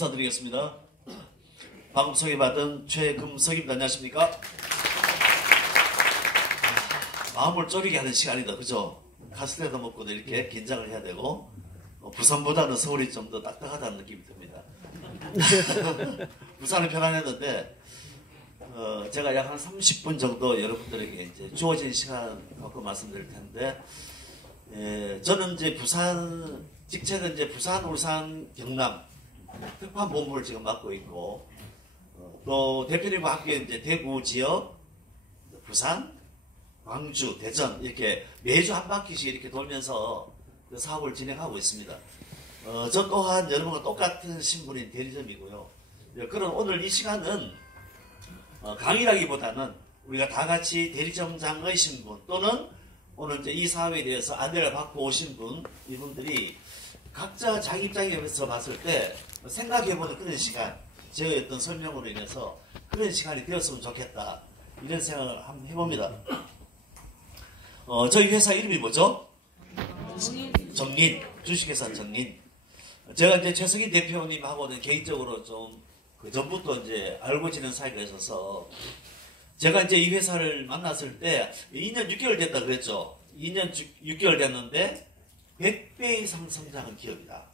인사드리겠습니다. 방금 소개받은 최금석입니다. 안녕하십니까? 마음을 졸이게 하는 시간이다. 그죠? 카스테라도 먹고도 이렇게 긴장을 해야 되고 부산보다는 서울이 좀 더 딱딱하다는 느낌이 듭니다. 부산은 편안했는데 제가 약 한 30분 정도 여러분들에게 이제 주어진 시간 갖고 말씀드릴 텐데 저는 이제 부산 직책은 이제 부산, 울산, 경남 특파본부를 지금 맡고 있고 또 대표님과 함께 이제 대구 지역, 부산, 광주, 대전 이렇게 매주 한 바퀴씩 이렇게 돌면서 그 사업을 진행하고 있습니다. 저 또한 여러분과 똑같은 신분인 대리점이고요. 그런 오늘 이 시간은 강의라기보다는 우리가 다 같이 대리점장의 신분 또는 오늘 이제 이 사업에 대해서 안내를 받고 오신 분 이분들이 각자 자기 입장에서 봤을 때 생각해보는 그런 시간, 제 어떤 설명으로 인해서 그런 시간이 되었으면 좋겠다 이런 생각을 한번 해봅니다. 저희 회사 이름이 뭐죠? 정린, 주식회사 정린. 제가 이제 최석희 대표님하고는 개인적으로 좀 그 전부터 이제 알고 지낸 사이가 있어서 제가 이제 이 회사를 만났을 때 2년 6개월 됐다 그랬죠. 2년 6개월 됐는데 100배 이상 성장한 기업이다.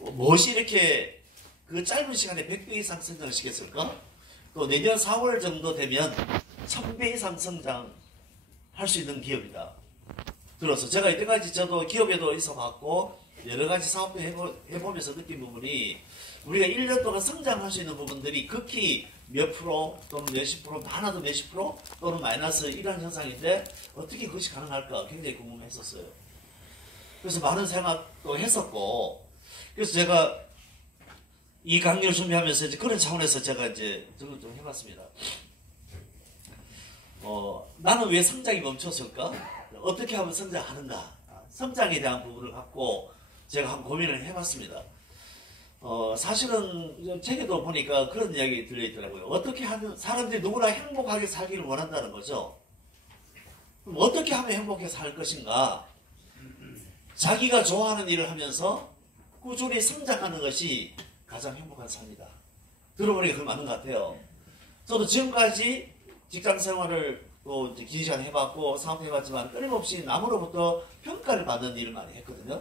무엇이 이렇게 그 짧은 시간에 100배 이상 성장시켰을까? 또 내년 4월 정도 되면 1000배 이상 성장할 수 있는 기업이다. 들어서 제가 이때까지 저도 기업에도 있어봤고 여러 가지 사업도 해보면서 느낀 부분이 우리가 1년 동안 성장할 수 있는 부분들이 극히 몇 프로 또는 몇십 프로, 많아도 몇십 프로 또는 마이너스 이런 현상인데 어떻게 그것이 가능할까 굉장히 궁금했었어요. 그래서 많은 생각도 했었고 그래서 제가 이 강의를 준비하면서 이제 그런 차원에서 제가 이제 좀 해봤습니다. 나는 왜 성장이 멈췄을까? 어떻게 하면 성장하는가? 성장에 대한 부분을 갖고 제가 한번 고민을 해봤습니다. 사실은 책에도 보니까 그런 이야기 들려있더라고요. 어떻게 하면 사람들이 누구나 행복하게 살기를 원한다는 거죠. 그럼 어떻게 하면 행복하게 살 것인가? 자기가 좋아하는 일을 하면서 꾸준히 성장하는 것이 가장 행복한 삶이다. 들어보니까 그게 맞는 것 같아요. 저도 지금까지 직장 생활을 또 긴 시간 해봤고 사업해봤지만 끊임없이 남으로부터 평가를 받는 일을 많이 했거든요.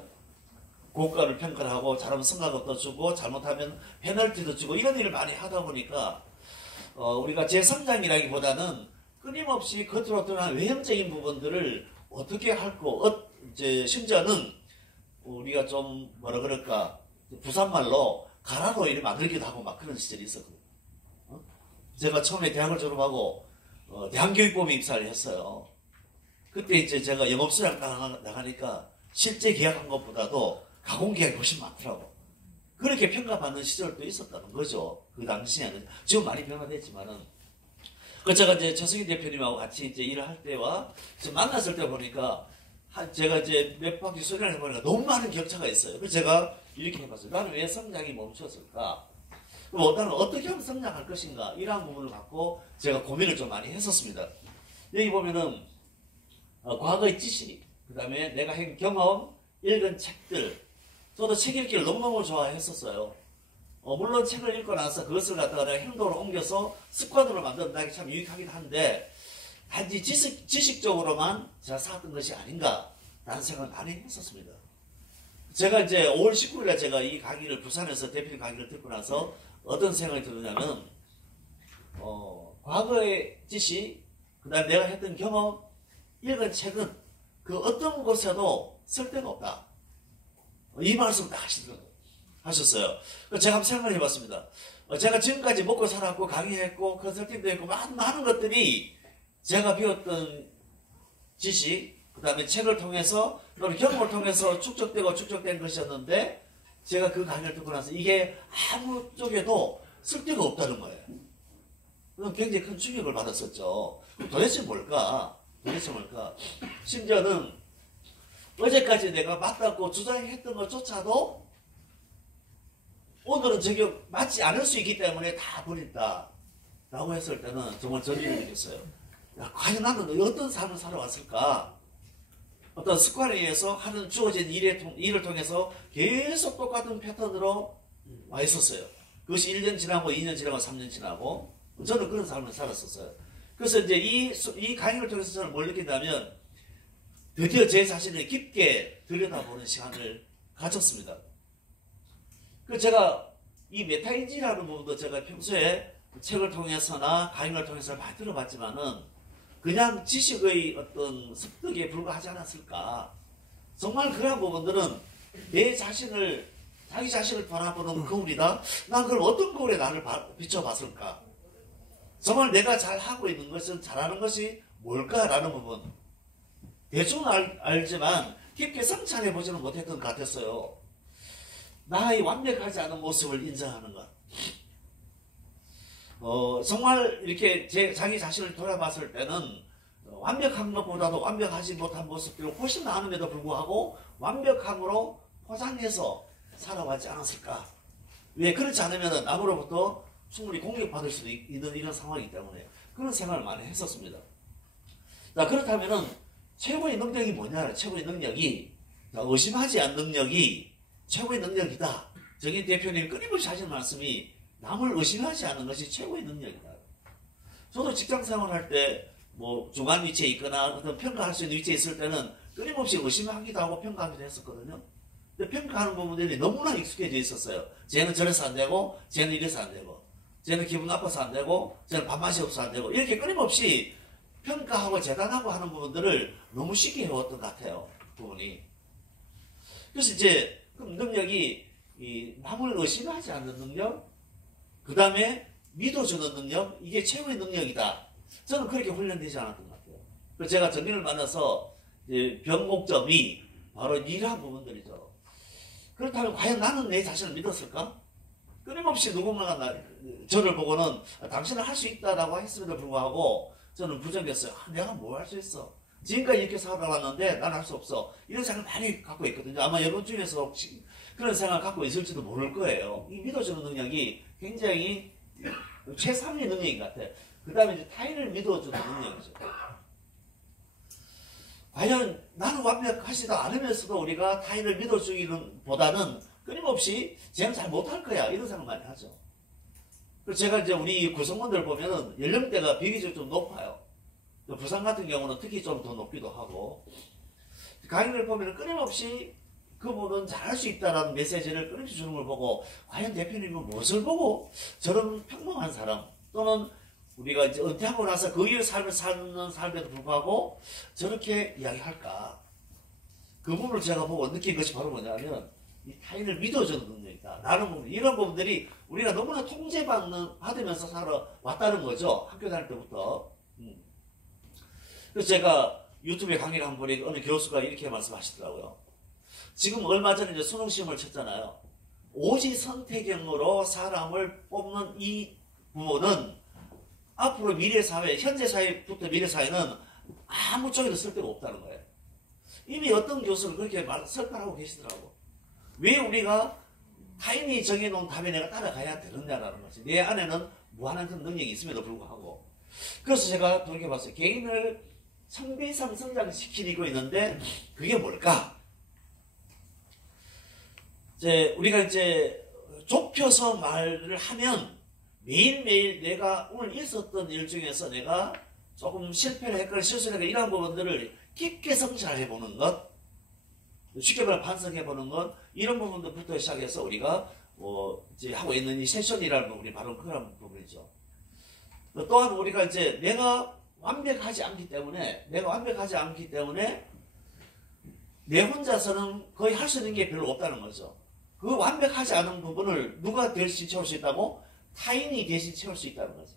고가를 평가를 하고 잘하면 성과급도 주고 잘못하면 페널티도 주고 이런 일을 많이 하다 보니까 우리가 재성장이라기보다는 끊임없이 겉으로 드러난 외형적인 부분들을 어떻게 할고 이제 심지어는 우리가 좀 뭐라 그럴까 부산말로 가라로 일을 만들기도 하고 막 그런 시절이 있었거든요. 제가 처음에 대학을 졸업하고 대한교육법에 입사를 했어요. 그때 이제 제가 영업수량 나가니까 실제 계약한 것보다도 가공계약이 훨씬 많더라고. 그렇게 평가받는 시절도 있었다는 거죠. 그 당시에는. 지금 많이 변화됐지만은. 제가 이제 최석희 대표님하고 같이 이제 일을 할 때와 지금 만났을 때 보니까 제가 이제 몇 바퀴 소리를 해보니까 너무 많은 격차가 있어요. 그래서 제가 이렇게 해봤어요. 나는 왜 성장이 멈췄을까? 그럼 나는 어떻게 하면 성장할 것인가? 이러한 부분을 갖고 제가 고민을 좀 많이 했었습니다. 여기 보면은 과거의 지식, 그 다음에 내가 한 경험, 읽은 책들, 저도 책 읽기를 너무너무 좋아했었어요. 물론 책을 읽고 나서 그것을 갖다가 내가 행동으로 옮겨서 습관으로 만든다는 게 참 유익하긴 한데 단지 지식적으로만 제가 살았던 것이 아닌가라는 생각을 많이 했었습니다. 제가 이제 5월 19일에 제가 이 강의를 부산에서 대표님 강의를 듣고 나서 어떤 생각이 들었냐면 과거의 지식, 그 다음에 내가 했던 경험, 읽은 책은 그 어떤 곳에도 쓸데가 없다. 이 말씀 다 하셨어요. 제가 한번 생각을 해봤습니다. 제가 지금까지 먹고 살았고 강의했고 컨설팅도 했고 많은 것들이 제가 배웠던 지식, 그 다음에 책을 통해서 또는 경험을 통해서 축적된 것이었는데 제가 그 강의를 듣고 나서 이게 아무 쪽에도 쓸데가 없다는 거예요. 굉장히 큰 충격을 받았었죠. 도대체 뭘까? 심지어는 어제까지 내가 맞다고 주장했던 것조차도 오늘은 저게 맞지 않을 수 있기 때문에 다 버린다 라고 했을 때는 정말 저주를 느꼈어요. 야, 과연 나는 어떤 삶을 살아왔을까? 어떤 습관에 의해서 하는 주어진 일을 통해서 계속 똑같은 패턴으로 와 있었어요. 그것이 1년 지나고 2년 지나고 3년 지나고 저는 그런 삶을 살았었어요. 그래서 이제 이 강의를 통해서 저는 뭘 느낀다면 드디어 제 자신을 깊게 들여다보는 시간을 가졌습니다. 그 제가 이 메타인지라는 부분도 제가 평소에 책을 통해서나 강의를 통해서 많이 들어봤지만은 그냥 지식의 어떤 습득에 불과하지 않았을까. 정말 그런 부분들은 내 자신을 자기 자신을 바라보는 거울이다. 난 그럼 어떤 거울에 나를 비춰봤을까? 정말 내가 잘하고 있는 것은 잘하는 것이 뭘까라는 부분. 대충 알지만 깊게 성찰해보지는 못했던 것 같았어요. 나의 완벽하지 않은 모습을 인정하는 것. 정말 이렇게 자기 자신을 돌아봤을 때는 완벽한 것보다도 완벽하지 못한 모습들이 훨씬 많음에도 불구하고 완벽함으로 포장해서 살아왔지 않았을까. 왜 그렇지 않으면 남으로부터 충분히 공격받을 수도 있는 이런 상황이기 때문에 그런 생각을 많이 했었습니다. 자, 그렇다면은 최고의 능력이 뭐냐? 최고의 능력이 의심하지 않는 능력이 최고의 능력이다. 정인 대표님 끊임없이 하시는 말씀이 남을 의심하지 않는 것이 최고의 능력이다. 저도 직장 생활할 때 뭐 중간 위치에 있거나 어떤 평가할 수 있는 위치에 있을 때는 끊임없이 의심하기도 하고 평가하기도 했었거든요. 근데 평가하는 부분들이 너무나 익숙해져 있었어요. 쟤는 저래서 안 되고, 쟤는 이래서 안 되고, 쟤는 기분 나빠서 안 되고, 쟤는 밥맛이 없어서 안 되고, 이렇게 끊임없이 평가하고 재단하고 하는 부분들을 너무 쉽게 해왔던 것 같아요. 부분이. 그래서 이제 그 능력이 남을 의심하지 않는 능력, 그 다음에 믿어주는 능력, 이게 최고의 능력이다. 저는 그렇게 훈련되지 않았던 것 같아요. 그래서 제가 정인을 만나서 변곡점이 바로 이러한 부분들이죠. 그렇다면 과연 나는 내 자신을 믿었을까? 끊임없이 누군가가 저를 보고는 당신은 할 수 있다라고 했음에도 불구하고 저는 부정했어요. 내가 뭘 할 수 있어? 지금까지 이렇게 살아왔는데 난 할 수 없어. 이런 생각을 많이 갖고 있거든요. 아마 여러분 중에서 혹시 그런 생각을 갖고 있을지도 모를 거예요. 이 믿어주는 능력이 굉장히 최상의 능력인 것 같아요. 그 다음에 이제 타인을 믿어주는 능력이죠. 과연 나는 완벽하지도 않으면서도 우리가 타인을 믿어주기는 보다는 끊임없이 쟤는 잘 못할 거야. 이런 생각 많이 하죠. 그래서 제가 이제 우리 구성원들 보면은 연령대가 비교적 좀 높아요. 부산 같은 경우는 특히 좀 더 높기도 하고. 강의를 보면은 끊임없이 그분은 잘할 수 있다라는 메시지를 끊임없이 주는 걸 보고 과연 대표님은 무엇을 보고 저런 평범한 사람 또는 우리가 이제 은퇴하고 나서 그 이후 삶을 사는 삶에도 불구하고 저렇게 이야기할까? 그 부분을 제가 보고 느낀 것이 바로 뭐냐면 이 타인을 믿어주는 능력이다. 라는 부분. 이런 부분들이 우리가 너무나 받으면서 살아왔다는 거죠. 학교 다닐 때부터. 그래서 제가 유튜브에 강의를 한 분이 어느 교수가 이렇게 말씀하시더라고요. 지금 얼마 전에 이제 수능 시험을 쳤잖아요. 오직 선택형으로 사람을 뽑는 이 부분은 앞으로 미래 사회, 현재 사회부터 미래 사회는 아무 쪽에도 쓸데가 없다는 거예요. 이미 어떤 교수는 그렇게 설파하고 계시더라고. 왜 우리가 타인이 정해놓은 답에 내가 따라가야 되느냐라는 거지. 내 안에는 무한한 그 능력이 있음에도 불구하고. 그래서 제가 돌이켜봤어요. 개인을 성비상 성장시키고 있는데 그게 뭘까? 우리가 이제 좁혀서 말을 하면 매일매일 내가 오늘 있었던 일 중에서 내가 조금 실패를 했거나 실수를 했거나 이런 부분들을 깊게 성찰해보는 것, 쉽게 말해 반성해보는 것, 이런 부분들부터 시작해서 우리가 이제 하고 있는 이 세션이라는 부분이 바로 그런 부분이죠. 또한 우리가 이제 내가 완벽하지 않기 때문에 내 혼자서는 거의 할 수 있는 게 별로 없다는 거죠. 그 완벽하지 않은 부분을 누가 대신 채울 수 있다고? 타인이 대신 채울 수 있다는 거죠.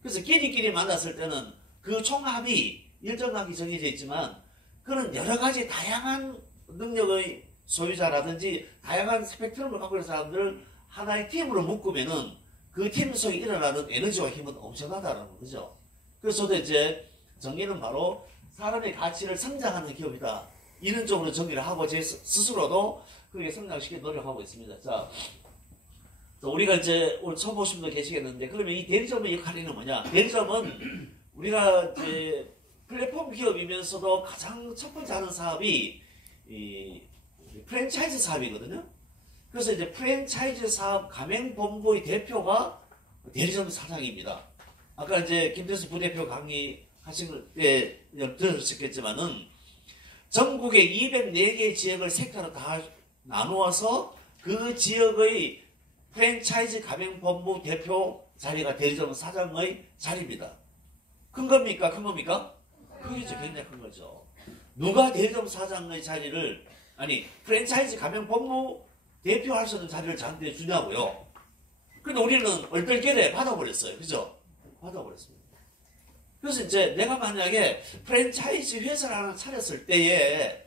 그래서 끼리끼리 만났을 때는 그 총합이 일정하게 정해져 있지만 그런 여러 가지 다양한 능력의 소유자라든지 다양한 스펙트럼을 갖고 있는 사람들을 하나의 팀으로 묶으면은 그 팀 속에 일어나는 에너지와 힘은 엄청나다는 거죠. 그래서 저도 이제 정리는 바로 사람의 가치를 성장하는 기업이다. 이런 쪽으로 정리를 하고 제 스스로도 그게 성장시키려 노력하고 있습니다. 자, 우리가 이제 오늘 처음 보신 분도 계시겠는데 그러면 이 대리점의 역할이 뭐냐? 대리점은 우리가 이제 플랫폼 기업이면서도 가장 첫 번째 하는 사업이 이 프랜차이즈 사업이거든요. 그래서 이제 프랜차이즈 사업 가맹본부의 대표가 대리점 사장입니다. 아까 이제 김태수 부대표 강의하신 때 들으셨겠지만은 전국의 204개 지역을 섹터로 다 나누어서 그 지역의 프랜차이즈 가맹본부 대표 자리가 대리점 사장의 자리입니다. 큰 겁니까? 큰 겁니까? 크겠죠. 굉장히 큰 거죠. 누가 대리점 사장의 자리를, 아니 프랜차이즈 가맹본부 대표할 수 있는 자리를 저한테 주냐고요. 근데 우리는 얼떨결에 받아버렸어요. 그죠? 받아버렸습니다. 그래서 이제 내가 만약에 프랜차이즈 회사를 하나 차렸을 때에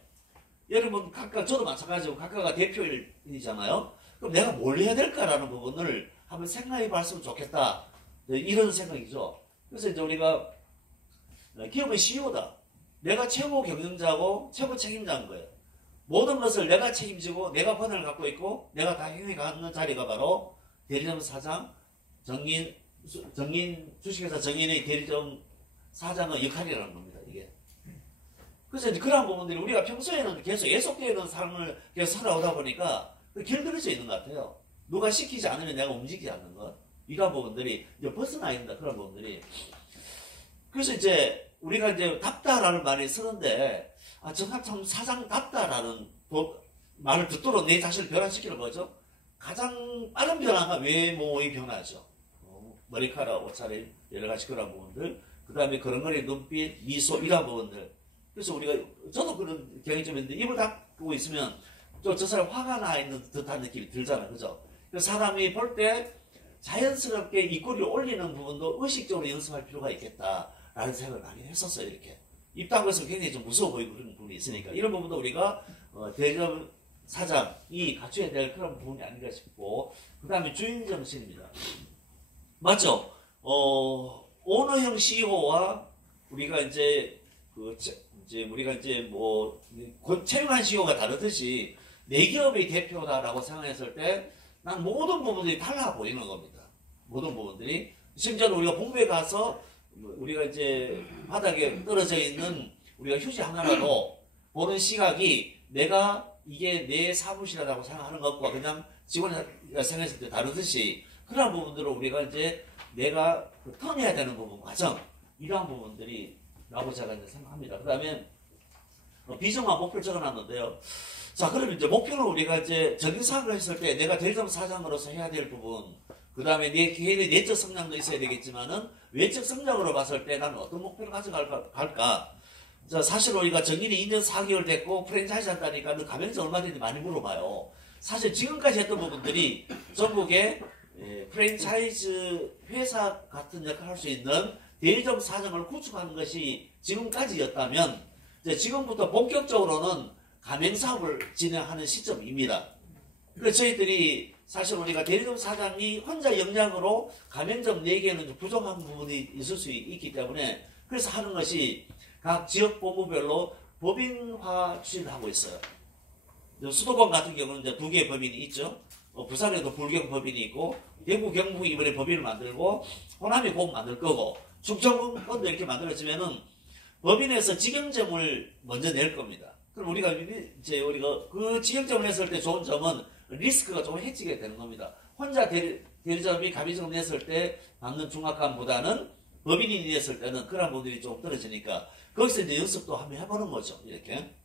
여러분 각각, 저도 마찬가지고 각각가 대표이잖아요. 그럼 내가 뭘 해야 될까라는 부분을 한번 생각해 봤으면 좋겠다. 이런 생각이죠. 그래서 이제 우리가 기업의 CEO다. 내가 최고 경영자고 최고 책임자인 거예요. 모든 것을 내가 책임지고 내가 권한을 갖고 있고 내가 다 행해가는 자리가 바로 대리점 사장, 주식회사 정인의 대리점 사장의 역할이라는 겁니다. 이게. 그래서 이제 그런 부분들이 우리가 평소에는 계속 예속되는 삶을 계속 살아오다 보니까 길들여져 있는 것 같아요. 누가 시키지 않으면 내가 움직이지 않는 것. 이런 부분들이 이제 벗어나 있는 그런 부분들이. 그래서 이제 우리가 이제 답다라는 말이 쓰는데, 정말 참 사장답다라는 말을 듣도록 내 자신을 변화시키는 거죠. 가장 빠른 변화가 외모의 변화죠. 머리카락, 옷차림, 여러 가지 그런 부분들. 그 다음에 걸음걸이, 눈빛, 미소, 이런 부분들. 그래서 우리가, 저도 그런 경험이 좀 있는데, 입을 닫고 있으면 또 저 사람 화가 나 있는 듯한 느낌이 들잖아요. 그죠? 사람이 볼 때 자연스럽게 입꼬리를 올리는 부분도 의식적으로 연습할 필요가 있겠다라는 생각을 많이 했었어요. 이렇게. 입 닫고 있으면 굉장히 좀 무서워 보이고 그런 부분이 있으니까. 이런 부분도 우리가 대리점 사장이 갖춰야 될 그런 부분이 아닌가 싶고, 그 다음에 주인 정신입니다. 맞죠? 오너형 CEO와 우리가 우리가 채용한 CEO가 다르듯이 내 기업의 대표다라고 생각했을 때 난 모든 부분들이 달라 보이는 겁니다. 모든 부분들이. 심지어는 우리가 본부에 가서 우리가 이제 바닥에 떨어져 있는 우리가 휴지 하나라도 보는 시각이 내가 이게 내 사무실이라고 생각하는 것과 그냥 직원이 생각했을 때 다르듯이 그런 부분들을 우리가 이제 내가 턴해야 되는 부분, 과정, 이러한 부분들이 라고 제가 이제 생각합니다. 그 다음에 비전과 목표를 적어놨는데요. 자, 그러면 이제 목표는 우리가 이제 정의사항을 했을 때 내가 대리점 사장으로서 해야 될 부분, 그 다음에 내 개인의 내적 성장도 있어야 되겠지만은 외적 성장으로 봤을 때 나는 어떤 목표를 가져갈까? 자, 사실 우리가 정인이 2년 4개월 됐고 프랜차이즈 한다니까 너 가맹점 얼마 됐는지 많이 물어봐요. 사실 지금까지 했던 부분들이 전국에 프랜차이즈 회사 같은 역할을 할 수 있는 대리점 사장을 구축하는 것이 지금까지였다면 이제 지금부터 본격적으로는 가맹사업을 진행하는 시점입니다. 그래서 저희들이 사실 우리가 대리점 사장이 혼자 역량으로 가맹점 4개는 좀 부족한 부분이 있을 수 있기 때문에 그래서 하는 것이 각 지역 본부별로 법인화 추진하고 있어요. 수도권 같은 경우는 이제 2개의 법인이 있죠. 부산에도 불경 법인이 있고 대구 경북이 이번에 법인을 만들고 호남이 곧 만들 거고 충청권도 이렇게 만들어지면은 법인에서 직영점을 먼저 낼 겁니다. 그럼 우리가 그 직영점을 냈을 때 좋은 점은 리스크가 좀 해지게 되는 겁니다. 혼자 대리점이 가맹점 냈을 때 받는 중압감보다는 법인이 냈을 때는 그런 부분들이 좀 떨어지니까 거기서 이제 연습도 한번 해보는 거죠. 이렇게.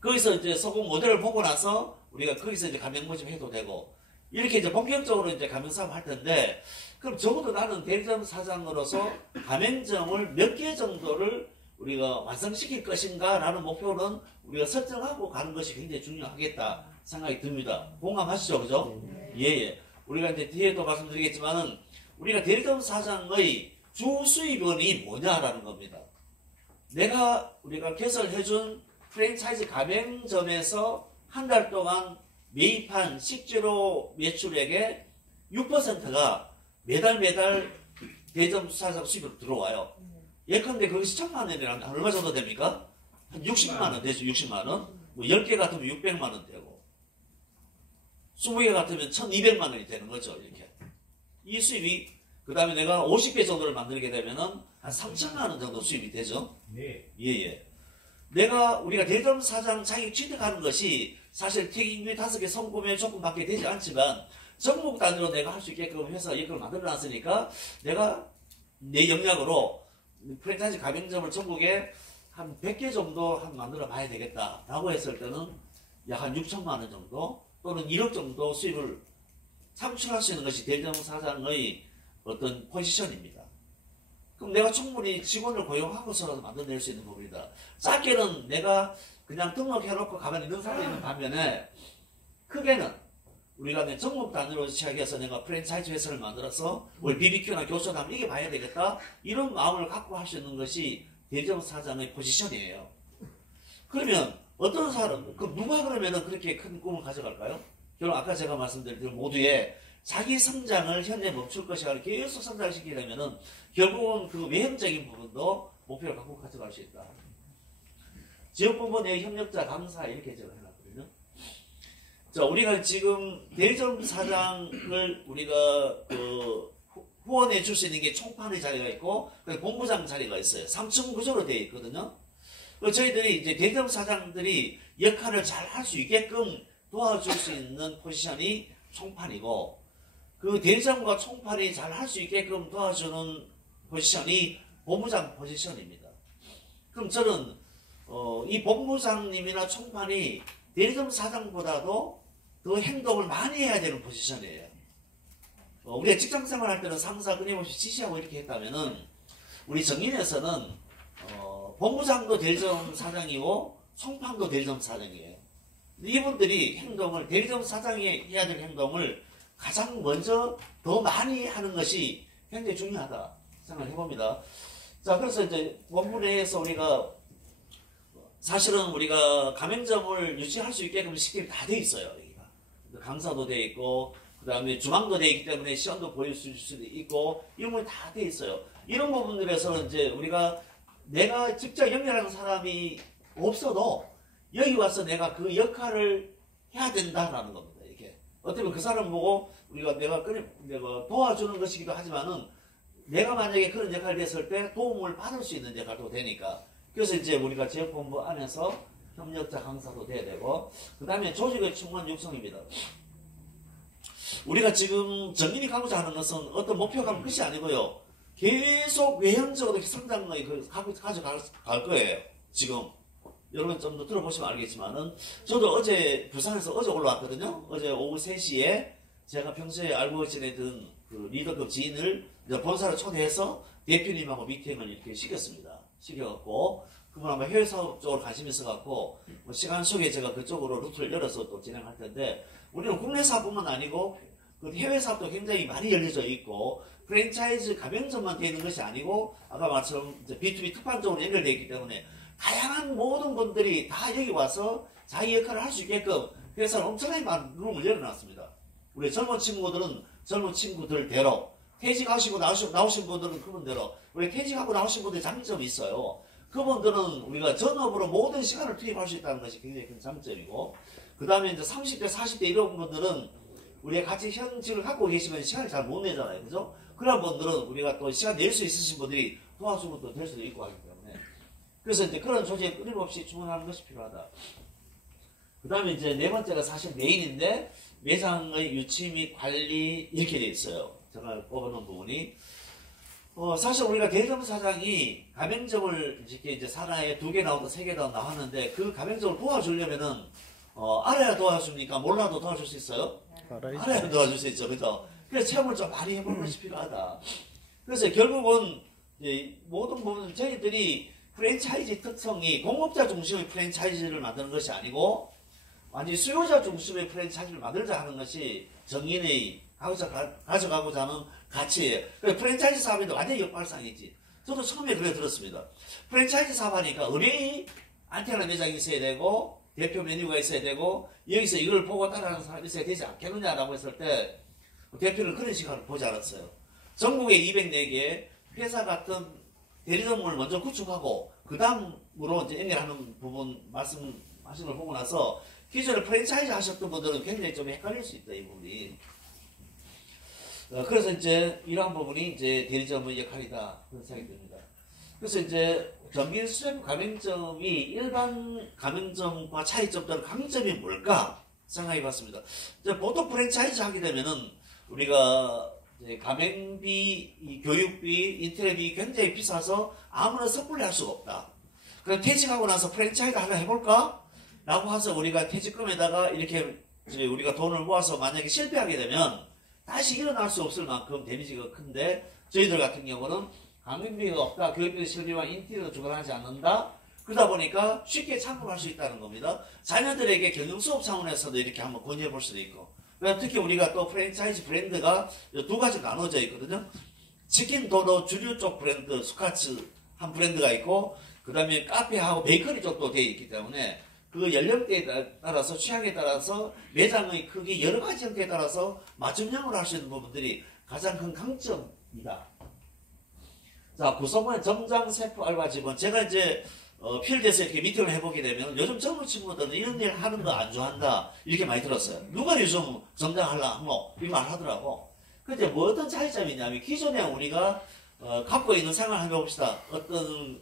거기서 이제 성공 모델을 보고 나서 우리가 거기서 이제 가맹 모집 해도 되고 이렇게 이제 본격적으로 이제 가맹사업 할 텐데 그럼 적어도 나는 대리점 사장으로서 가맹점을 몇 개 정도를 우리가 완성시킬 것인가 라는 목표는 우리가 설정하고 가는 것이 굉장히 중요하겠다 생각이 듭니다. 공감하시죠? 그죠? 예. 우리가 이제 뒤에도 말씀드리겠지만은 우리가 대리점 사장의 주 수입원이 뭐냐라는 겁니다. 우리가 개설해준 프랜차이즈 가맹점에서 한 달 동안 매입한 식재료 매출액의 6%가 매달 대리점 사장 수입으로 들어와요. 예컨대 그것이 1,000만 원이라면 얼마 정도 됩니까? 한 60만 원 되죠. 60만 원. 뭐 10개 같으면 600만 원 되고 20개 같으면 1,200만 원이 되는 거죠. 이렇게. 이 수입이 그 다음에 내가 50개 정도를 만들게 되면은 한 3,000만 원 정도 수입이 되죠. 네. 예. 우리가 대리점 사장 자격 취득하는 것이 사실 튀김기 5개 성공에 조금밖에 되지 않지만 전국 단위로 내가 할 수 있게끔 회사 여건을 만들어놨으니까 내가 내 역량으로 프랜차이즈 가맹점을 전국에 한 100개 정도 만들어 봐야 되겠다라고 했을 때는 약 한 6천만 원 정도 또는 1억 정도 수입을 창출할 수 있는 것이 대리점 사장의 어떤 포지션입니다. 그럼 내가 충분히 직원을 고용하고서라도 만들어낼 수 있는 부분이다. 작게는 내가 그냥 등록해놓고 가만히 있는 사람이 있는 반면에 크게는 우리가 전국 단위로 시작해서 내가 프랜차이즈 회사를 만들어서 우리 BBQ나 교촌 한번 이겨봐야 되겠다 이런 마음을 갖고 할 수 있는 것이 대리점 사장의 포지션이에요. 그러면 어떤 사람, 누가 그러면은 그렇게 큰 꿈을 가져갈까요? 결국 아까 제가 말씀드린 대로 모두의 자기 성장을 현재 멈출 것이 아니라 계속 성장시키려면은 결국은 그 외형적인 부분도 목표를 갖고 가져갈 수 있다. 지역본부 내 협력자 강사 이렇게 제가 해놨거든요. 자, 우리가 지금 대리점 사장을 우리가 후원해 줄 수 있는 게 총판의 자리가 있고 본부장 자리가 있어요. 3층 구조로 되어 있거든요. 저희들이 이제 대리점 사장들이 역할을 잘 할 수 있게끔 도와줄 수 있는 포지션이 총판이고 그 대리점과 총판이 잘 할 수 있게끔 도와주는 포지션이 본부장 포지션입니다. 그럼 저는 이 본부장님이나 총판이 대리점 사장보다도 더 행동을 많이 해야 되는 포지션이에요. 우리가 직장생활 할 때는 상사 끊임없이 지시하고 이렇게 했다면은 우리 정인에서는 본부장도 대리점 사장이고 총판도 대리점 사장이에요. 이분들이 행동을 대리점 사장이 해야 될 행동을 가장 먼저 더 많이 하는 것이 굉장히 중요하다 생각을 해봅니다. 자, 그래서 이제 본부 내에서 우리가 사실은 우리가 가맹점을 유지할 수 있게끔 시스템이 다 돼 있어요. 여기가. 강사도 돼 있고 그 다음에 주방도 돼 있기 때문에 시험도 보여줄 수도 있고 이런 건 다 돼 있어요. 이런 부분들에서는 이제 우리가 내가 직접 연결하는 사람이 없어도 여기 와서 내가 그 역할을 해야 된다라는 겁니다. 이렇게 어떻게 보면 그 사람 보고 우리가 내가 도와주는 것이기도 하지만은 내가 만약에 그런 역할이 됐을 때 도움을 받을 수 있는 역할도 되니까 그래서 이제 우리가 지역본부 안에서 협력자 강사도 돼야 되고 그 다음에 조직의 충만 육성입니다. 우리가 지금 정인이 가고자 하는 것은 어떤 목표가 끝이 아니고요. 계속 외형적으로 성장을 가져갈 거예요. 지금 여러분 좀 더 들어보시면 알겠지만은 저도 어제 부산에서 어제 올라왔거든요. 어제 오후 3시에 제가 평소에 알고 지내던 그 리더급 지인을 본사로 초대해서 대표님하고 미팅을 이렇게 시켰습니다. 시켜갖고 그분 아마 해외 사업 쪽으로 관심이 있어갖고 뭐 시간 속에 제가 그쪽으로 루트를 열어서 또 진행할 텐데 우리는 국내 사업뿐만 아니고 그 해외 사업도 굉장히 많이 열려져 있고 프랜차이즈 가맹점만 되는 것이 아니고 아까 말처럼 B2B 특판적으로 연결되어 있기 때문에 다양한 모든 분들이 다 여기 와서 자기 역할을 할 수 있게끔 회사는 엄청나게 많은 룸을 열어놨습니다. 우리 젊은 친구들은 젊은 친구들대로 퇴직하시고 나오신 분들은 그분대로 우리 퇴직하고 나오신 분들의 장점이 있어요. 그분들은 우리가 전업으로 모든 시간을 투입할 수 있다는 것이 굉장히 큰 장점이고 그 다음에 이제 30대 40대 이런 분들은 우리가 같이 현직을 갖고 계시면 시간을 잘 못 내잖아요. 그죠? 그런 분들은 우리가 또 시간 낼 수 있으신 분들이 도와주면 또 될 수도 있고 하기 때문에 그래서 이제 그런 조직에 끊임없이 충원하는 것이 필요하다. 그 다음에 이제 네 번째가 사실 메인인데 매장의 유치 및 관리 이렇게 돼 있어요. 제가 꼽아놓은 부분이 사실 우리가 대리점 사장이 가맹점을 이제 산하에 2개 나오고 3개 나왔는데 그 가맹점을 도와주려면은 알아야 도와줍니까? 몰라도 도와줄 수 있어요? 알아야 도와줄 수 있죠. 그죠? 그래서 체험을 좀 많이 해보는 것이 필요하다. 그래서 결국은 모든 부분 저희들이 프랜차이즈 특성이 공업자 중심의 프랜차이즈를 만드는 것이 아니고 완전히 수요자 중심의 프랜차이즈를 만들자 하는 것이 정인의 가져가고자 하는 가치예요. 프랜차이즈 사업인데 완전히 역발상이지. 저도 처음에 그래 들었습니다. 프랜차이즈 사업하니까 의뢰인 안테나 매장이 있어야 되고 대표 메뉴가 있어야 되고 여기서 이걸 보고 따라하는 사람이 있어야 되지 않겠느냐라고 했을 때 대표는 그런 시각을 보지 않았어요. 전국에 204개 회사 같은 대리점을 먼저 구축하고 그 다음으로 이제 연결하는 부분 말씀하신 걸 보고 나서 기존에 프랜차이즈 하셨던 분들은 굉장히 좀 헷갈릴 수 있다 이 부분이. 그래서 이제 이러한 부분이 이제 대리점의 역할이다 그런 생각이 듭니다. 그래서 이제 전기 수제품 가맹점이 일반 가맹점과 차이점들은 강점이 뭘까 생각해 봤습니다. 보통 프랜차이즈 하게 되면은 우리가 가맹비, 교육비, 인테리어비 굉장히 비싸서 아무나 섣불리 할 수가 없다. 그럼 퇴직하고 나서 프랜차이즈 하나 해볼까? 라고 해서 우리가 퇴직금에다가 이렇게 우리가 돈을 모아서 만약에 실패하게 되면 다시 일어날 수 없을 만큼 데미지가 큰데 저희들 같은 경우는 가맹비가 없다, 교육비 실비와 인테리어도 주관하지 않는다. 그러다 보니까 쉽게 창업할 수 있다는 겁니다. 자녀들에게 경영수업 차원에서도 이렇게 한번 권유해 볼 수도 있고. 특히 우리가 또 프랜차이즈 브랜드가 두 가지 나눠져 있거든요. 치킨 도너 주류 쪽 브랜드, 스카츠 한 브랜드가 있고, 그 다음에 카페하고 베이커리 쪽도 되어 있기 때문에 그 연령대에 따라서 취향에 따라서 매장의 크기 여러 가지 형태에 따라서 맞춤형으로 할 수 있는 부분들이 가장 큰 강점이다. 자, 구성원 점장 셰프 알바 직원. 제가 이제 필드에서 이렇게 미팅을 해보게 되면 요즘 젊은 친구들은 이런 일 하는 거 안 좋아한다 이렇게 많이 들었어요. 누가 요즘 점장 하려 하노? 이 말 하더라고. 근데 뭐 어떤 차이점이 있냐면 기존에 우리가 갖고 있는 생활을 한번 봅시다. 어떤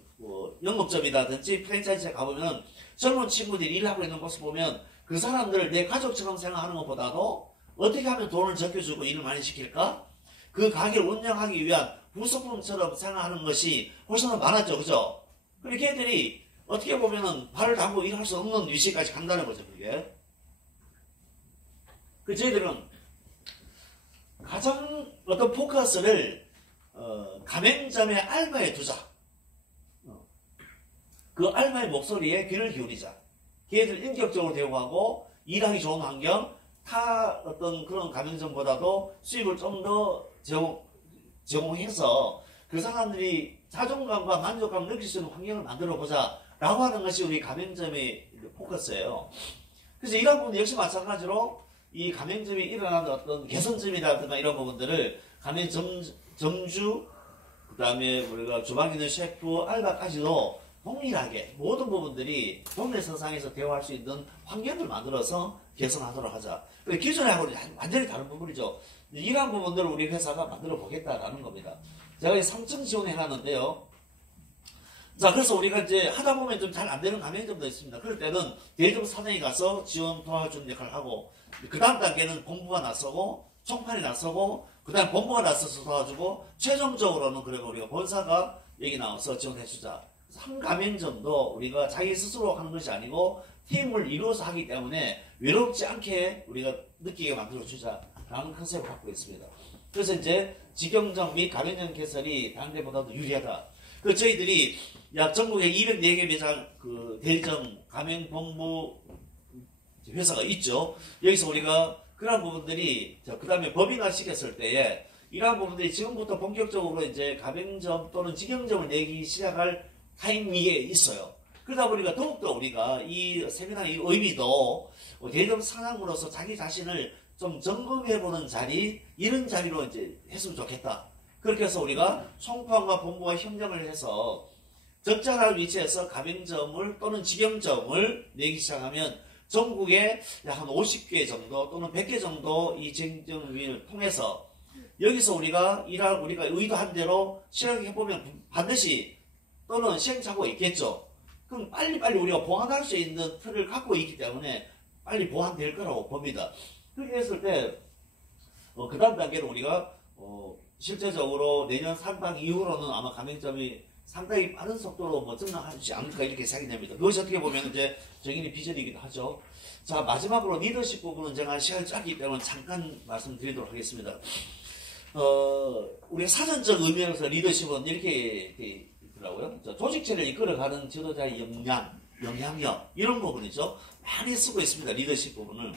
영업점이라든지 프랜차이즈에 가보면 젊은 친구들이 일하고 있는 모습 보면 그 사람들을 내 가족처럼 생각하는 것보다도 어떻게 하면 돈을 적혀주고 일을 많이 시킬까? 그 가게를 운영하기 위한 부속품처럼 생각하는 것이 훨씬 더 많았죠. 그죠? 그리고 걔들이 어떻게 보면은 발을 담고 일할 수 없는 위치까지 간다는 거죠. 그게. 저희들은 가장 어떤 포커스를 가맹점의 알바에 두자. 그 알바의 목소리에 귀를 기울이자. 걔들 인격적으로 대우하고 일하기 좋은 환경, 타 어떤 그런 가맹점보다도 수입을 좀 더 제공해서 그 사람들이 자존감과 만족감을 느낄 수 있는 환경을 만들어 보자 라고 하는 것이 우리 가맹점의 포커스예요. 그래서 이런 부분 역시 마찬가지로 이 가맹점이 일어나는 어떤 개선점이라든가 이런 부분들을 가맹점 점주, 그 다음에 우리가 주방에 있는 셰프, 알바까지도 동일하게 모든 부분들이 동일선상에서 대화할 수 있는 환경을 만들어서 개선하도록 하자. 기존하고는 완전히 다른 부분이죠. 이러한 부분들을 우리 회사가 만들어 보겠다라는 겁니다. 제가 3층 지원해놨는데요. 자, 그래서 우리가 이제 하다 보면 좀 잘 안 되는 가맹점도 있습니다. 그럴 때는 대점 사장이 가서 지원 도와주는 역할을 하고, 그 다음 단계는 본부가 나서고, 총판이 나서고, 그 다음 본부가 나서서 도와주고, 최종적으로는 그리고 우리가 본사가 여기 나와서 지원해주자. 한 가맹점도 우리가 자기 스스로 하는 것이 아니고 팀을 이루어서 하기 때문에 외롭지 않게 우리가 느끼게 만들어주자라는 컨셉을 갖고 있습니다. 그래서 이제 직영점 및 가맹점 개설이 다른 데보다도 유리하다. 저희들이 약 전국에 204개 매장 대리점 가맹본부 회사가 있죠. 여기서 우리가 그런 부분들이 그 다음에 법인화 시켰을 때에 이러한 부분들이 지금부터 본격적으로 이제 가맹점 또는 직영점을 내기 시작할 타이밍에 있어요. 그러다 보니까 더욱더 우리가 이 세미나의 의미도 대리점 사장으로서 자기 자신을 좀 점검해보는 자리, 이런 자리로 이제 했으면 좋겠다. 그렇게 해서 우리가 총판과 본부가 협력을 해서 적절한 위치에서 가맹점을 또는 직영점을 내기 시작하면 전국에 약 한 50개 정도 또는 100개 정도 이 직영점을 통해서 여기서 우리가 의도한 대로 실행해보면 반드시 또는 시행착오가 있겠죠. 그럼 빨리빨리 우리가 보완할 수 있는 틀을 갖고 있기 때문에 빨리 보완될 거라고 봅니다. 그렇게 했을 때 그 다음 단계는 우리가 실제적으로 내년 상반 이후로는 아마 가맹점이 상당히 빠른 속도로 증가하지 않을까 이렇게 생각이 됩니다. 그것이 어떻게 보면 이제 정인의 비전이기도 하죠. 자, 마지막으로 리더십 부분은 제가 시간이 짧기 때문에 잠깐 말씀드리도록 하겠습니다. 우리가 사전적 의미에서 리더십은 이렇게 라고요. 조직체를 이끌어가는 지도자의 영향력 이런 부분이죠. 많이 쓰고 있습니다. 리더십 부분을.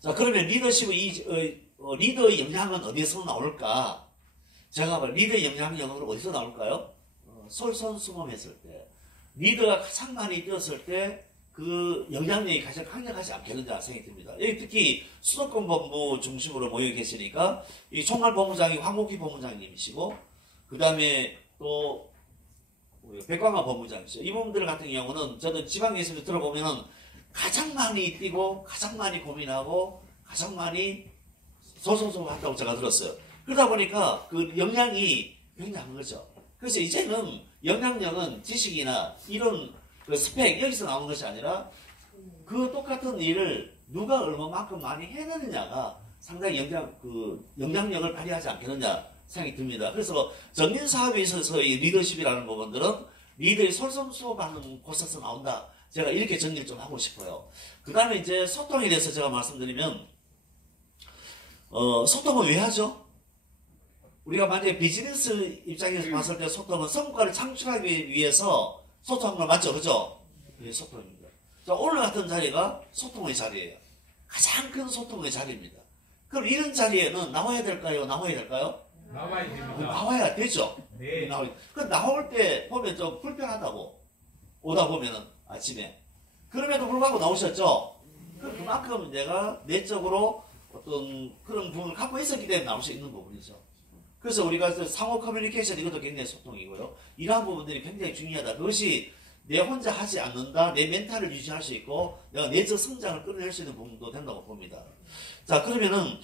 자, 그러면 리더십의 리더의 영향은 어디서 나올까? 제가 말 리더의 영향력은 어디서 나올까요? 솔선수범했을 때, 리더가 가장 많이 뛰었을 때 그 영향력이 가장 강력하지 않겠는가 생각이 듭니다. 여기 특히 수도권 본부 중심으로 모여 계시니까 이 총괄본부장이 황복희 본부장님이시고, 그 다음에 또 백광화 본부장이죠. 이 부분들 같은 경우는 저는 지방에서 들어보면은 가장 많이 뛰고 가장 많이 고민하고 가장 많이 소소소한다고 제가 들었어요. 그러다 보니까 그 역량이 굉장한 거죠. 그래서 이제는 영향력은 지식이나 이런 그 스펙 여기서 나오는 것이 아니라 그 똑같은 일을 누가 얼마만큼 많이 해내느냐가 상당히 영향력을 발휘하지 않겠느냐 생각이 듭니다. 그래서 전민 사업에 있어서의 리더십이라는 부분들은 리더의 솔선수범하는 곳에서 나온다. 제가 이렇게 정리를 좀 하고 싶어요. 그 다음에 이제 소통에 대해서 제가 말씀드리면, 소통은 왜 하죠? 우리가 만약에 비즈니스 입장에서 봤을 때 소통은 성과를 창출하기 위해서 소통한 걸 맞죠? 그죠? 예, 소통입니다. 자, 오늘 같은 자리가 소통의 자리예요. 가장 큰 소통의 자리입니다. 그럼 이런 자리에는 나와야 될까요? 나와야 될까요? 나와야 됩니다. 나와야 되죠? 네. 나올 때 보면 좀 불편하다고. 오다 보면은 아침에. 그럼에도 불구하고 나오셨죠? 그만큼 내가 내적으로 어떤 그런 부분을 갖고 있었기 때문에 나올 수 있는 부분이죠. 그래서 우리가 상호 커뮤니케이션 이것도 굉장히 소통이고요. 이러한 부분들이 굉장히 중요하다. 그것이 내 혼자 하지 않는다. 내 멘탈을 유지할 수 있고 내가 내적 성장을 끌어낼 수 있는 부분도 된다고 봅니다. 자, 그러면은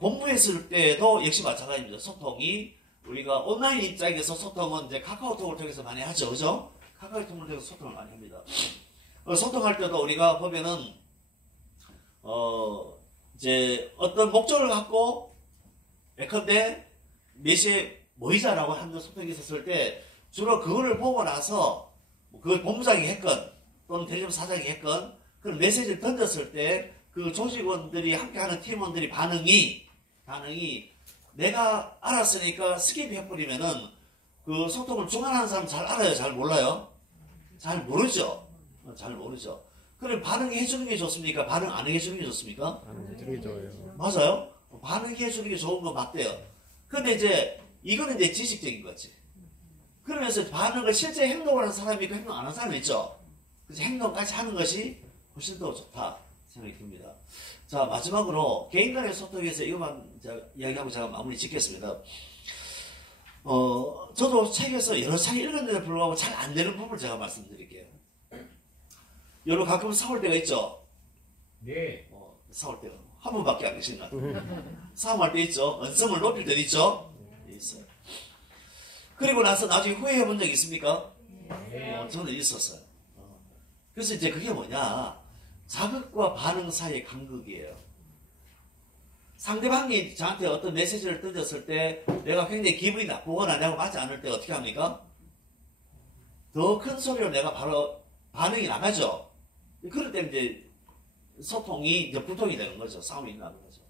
본부에 있을 때도 역시 마찬가지입니다. 소통이 우리가 온라인 입장에서 소통은 이제 카카오톡을 통해서 많이 하죠. 그죠? 카카오톡을 통해서 소통을 많이 합니다. 소통할 때도 우리가 보면은 이제 어떤 목적을 갖고 예컨대 몇 시에 모이자라고 하는 소통이 있었을 때 주로 그거를 보고 나서 그걸 본부장이 했건 또는 대리점 사장이 했건 그런 메시지를 던졌을 때 그 조직원들이 함께하는 팀원들이 반응이 내가 알았으니까 스킵 해버리면은 그 소통을 중간하는 사람 잘 알아요? 잘 몰라요? 잘 모르죠? 잘 모르죠. 그럼 반응해 주는 게 좋습니까? 반응 안 해주는 게 좋습니까? 반응 해주는 게 좋아요. 맞아요. 반응해 주는 게 좋은 거 맞대요. 근데 이제 이거는 이제 지식적인 거지. 그러면서 반응을 실제 행동을 하는 사람이 있고 행동 안 하는 사람이 있죠. 그래서 행동까지 하는 것이 훨씬 더 좋다 생각이 듭니다. 자, 마지막으로 개인 간의 소통에서 이것만 이야기하고 제가 마무리 짓겠습니다. 저도 책에서 여러 차례 읽었는데 불구하고 잘 안 되는 부분을 제가 말씀드릴게요. 여러분 가끔 싸울 때가 있죠? 네. 싸울 때가 한 번밖에 안 계신가? 싸움할 때 있죠? 언성을 높일 때 있죠? 있어요. 그리고 나서 나중에 후회해 본 적 있습니까? 네. 저는 있었어요. 그래서 이제 그게 뭐냐? 자극과 반응 사이의 간극이에요. 상대방이 저한테 어떤 메시지를 던졌을 때 내가 굉장히 기분이 나쁘거나 내가 맞지 않을 때 어떻게 합니까? 더 큰 소리로 내가 바로 반응이 나가죠. 그럴 때 이제 소통이 이제 불통이 되는 거죠. 싸움이 나는 거죠.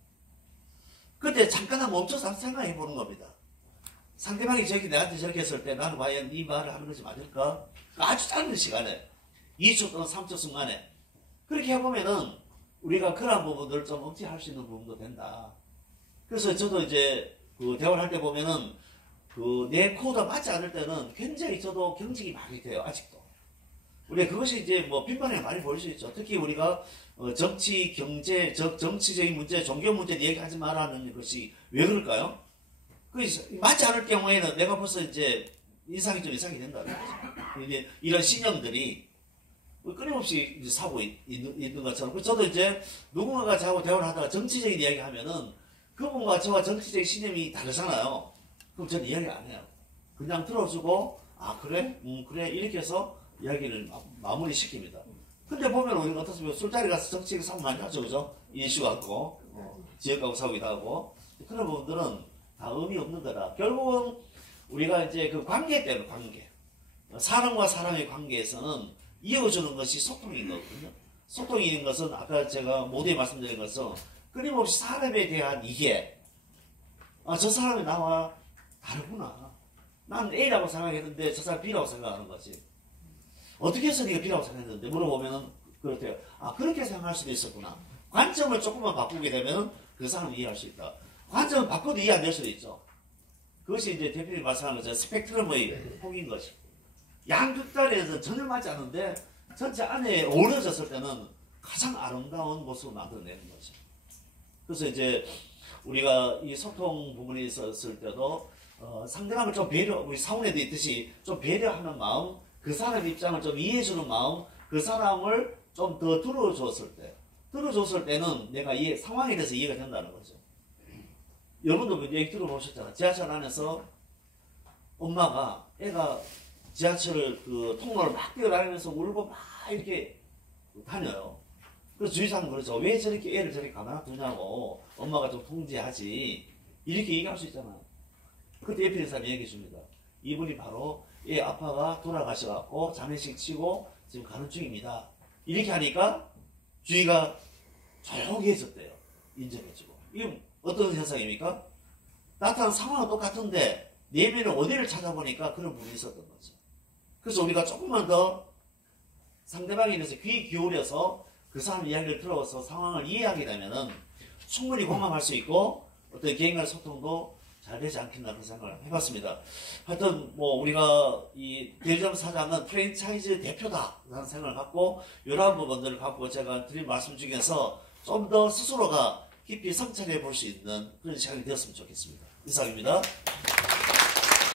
그때 잠깐 멈춰서 생각해 보는 겁니다. 상대방이 나한테 저렇게 했을 때 나는 과연 이 말을 하는 것이 맞을까? 아주 짧은 시간에 2초 또는 3초 순간에 그렇게 해보면은 우리가 그런 부분들을 좀 억제할 수 있는 부분도 된다. 그래서 저도 이제 그 대화를 할 때 보면은 그 내 코드가 맞지 않을 때는 굉장히 저도 경직이 많이 돼요. 아직도. 우리가 그것이 이제 뭐 빈번하게 많이 보일 수 있죠. 특히 우리가 정치, 경제, 정치적인 문제, 종교 문제 얘기하지 말라는 것이 왜 그럴까요? 맞지 않을 경우에는 내가 벌써 이제 인상이 좀 이상이 된다는 거죠. 이제 이런 신념들이 끊임없이 이제 사고 있는 것처럼. 저도 이제 누군가가 저하고 대화를 하다가 정치적인 이야기 하면은 그분과 저와 정치적인 신념이 다르잖아요. 그럼 저는 이야기 안 해요. 그냥 들어주고, 아, 그래? 그래. 이렇게 해서 이야기를 마무리 시킵니다. 근데 보면 우리가 어떻습니까? 술자리 가서 정치적 사고 많이 하죠. 그죠? 이슈 갖고, 지역하고 사고기도 하고. 그런 부분들은 다 의미 없는 거다. 결국은 우리가 이제 그 관계 때문에 관계. 사람과 사람의 관계에서는 이어주는 것이 소통인 거거든요. 소통인 것은 아까 제가 모두에 말씀드린 것은 끊임없이 사람에 대한 이해. 저 사람이 나와 다르구나. 난 A라고 생각했는데 저 사람 B라고 생각하는 거지. 어떻게 해서 네가 B라고 생각했는데 물어보면은 그렇대요. 아, 그렇게 생각할 수도 있었구나. 관점을 조금만 바꾸게 되면 그 사람을 이해할 수 있다. 관점을 바꿔도 이해 안 될 수도 있죠. 그것이 이제 대표님 말씀하는 것처럼 스펙트럼의 폭인 것이. 양극단에서 전혀 맞지 않는데 전체 안에 어우러졌을 때는 가장 아름다운 모습을 만들어내는 거죠. 그래서 이제 우리가 이 소통 부분에 있었을 때도 상대방을 좀 우리 사원에도 있듯이 좀 배려하는 마음, 그 사람 입장을 좀 이해해주는 마음, 그 사람을 좀 더 들어줬을 때는 내가 상황에 대해서 이해가 된다는 거죠. 여러분도 얘기 들어보셨잖아요. 지하철 안에서 엄마가 애가 지하철 그 통로를 막 뛰어다니면서 울고 막 이렇게 다녀요. 그래서 주의사는 그러죠. 왜 저렇게 애를 저렇게 가만히 두냐고. 엄마가 좀 통제하지. 이렇게 얘기할 수 있잖아요. 그때 옆에 있는 사람이 얘기해 줍니다. 이분이 바로 얘 아빠가 돌아가셔갖고 장례식 치고 지금 가는 중입니다. 이렇게 하니까 주위가 조용해졌대요. 인정해주고. 이건 어떤 현상입니까? 나타난 상황은 똑같은데 내면의 원인을 찾아보니까 그런 부분이 있었던 거죠. 그래서 우리가 조금만 더 상대방에 대해서 귀 기울여서 그 사람 이야기를 들어서 상황을 이해하게 되면은 충분히 공감할 수 있고 어떤 개인 간의 소통도 잘 되지 않겠나 그런 생각을 해봤습니다. 하여튼 뭐 우리가 이 대리점 사장은 프랜차이즈 대표다라는 생각을 갖고 이러한 부분들을 갖고 제가 드린 말씀 중에서 좀 더 스스로가 깊이 성찰해 볼 수 있는 그런 시간이 되었으면 좋겠습니다. 이상입니다.